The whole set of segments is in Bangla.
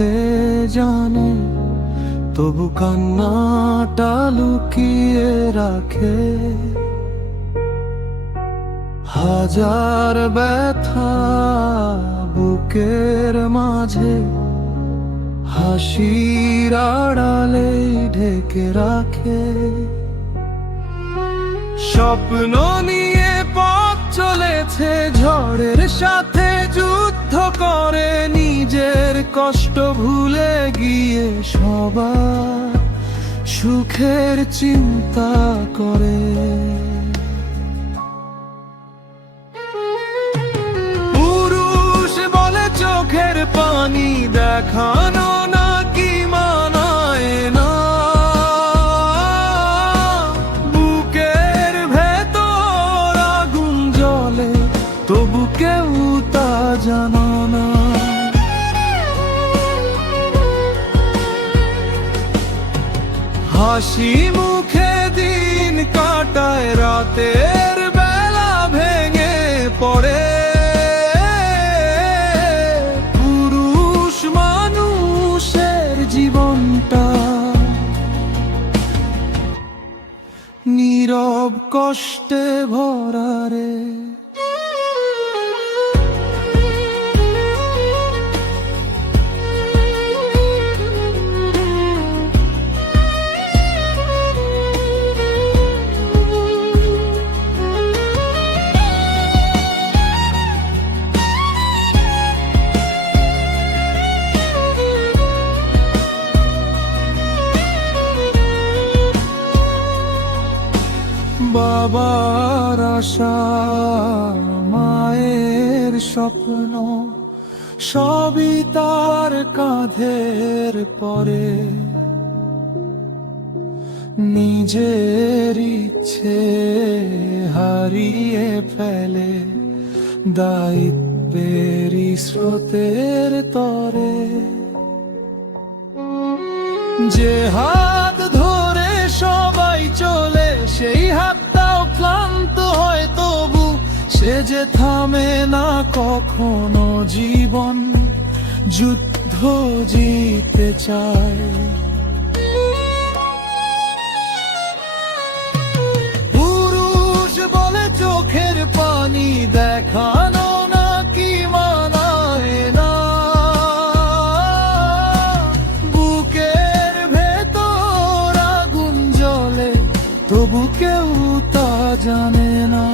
করতে জানে, তবু কান্নাটা লুকিয়ে রাখে। হাজার ব্যথা বুকের মাঝে হাসির আড়ালে ঢেকে রাখে। স্বপ্ন নিয়ে পথ চলেছে, ঝড়ের সাথে যুদ্ধ করে, নিজের কষ্ট ভুলে গিয়ে সবার সুখের চিন্তা করে। পুরুষ বলে চোখের পানি দেখানো নাকি মানায় না, বুকের ভেতর আগুন জ্বলে তবু কেউ তা জানো না। হাসি মুখে দিন কাটায়, রাতের বেলা ভেঙে পড়ে। পুরুষ মানুষের জীবনটা নীরব কষ্টে ভরা রে। বাবার আশা, মায়ের স্বপ্ন, সবই তার কাঁধের পরে। নিজের ইচ্ছে হারিয়ে ফেলে দায়িত্বের স্রোতের তরে। যে হাত ধরে সবাই চলে, সেই হাতটাও ক্লান্ত হয় তবু সে যে থামে না কখনো। জীবন যুদ্ধ জিতে চায়। পুরুষ বলে চোখের পানি দেখানো নাকি মানায় না, বুকের ভেতর আগুন জ্বলে তবু কেউ তা জানে না।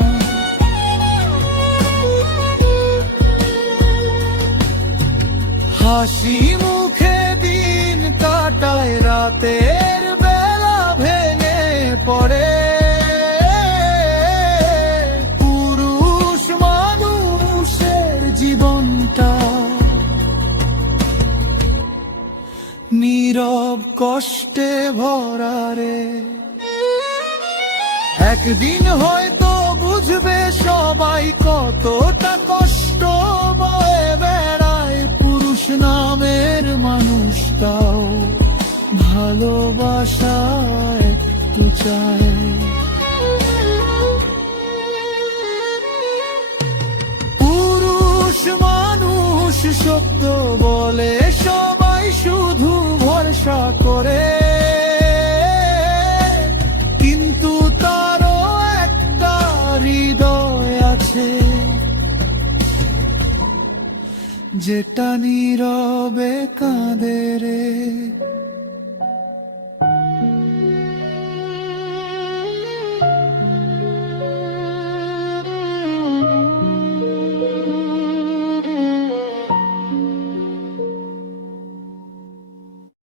হাসি মুখে দিন কাটায়, রাতের বেলা ভেঙে পড়ে। পুরুষ মানুষের জীবনটা নীরব কষ্টে ভরা রে। একদিন হয়তো বুঝবে সবাই কতটা কষ্ট বয়ে বেড়ায়। পুরুষ নামের মানুষটাও ভালোবাসা একটু চায়। পুরুষ মানুষ সত্য বলে সবাই শুধু ভরসা করে, কিন্তু তারও একটা হৃদয় আছে যেটা নীরবে কাঁদে রে।